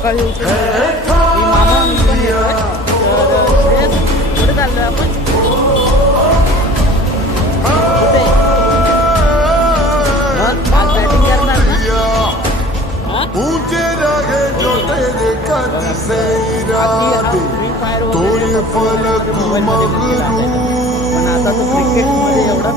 सकाळी उठून ही मामा मी पण येतोय. तर श्रेयस कुठे चाललोय आपण? कुठे आज बॅटिंग करणार ना? फ्री फायर वगैरे पण आता तो क्रिकेटमध्ये एवढा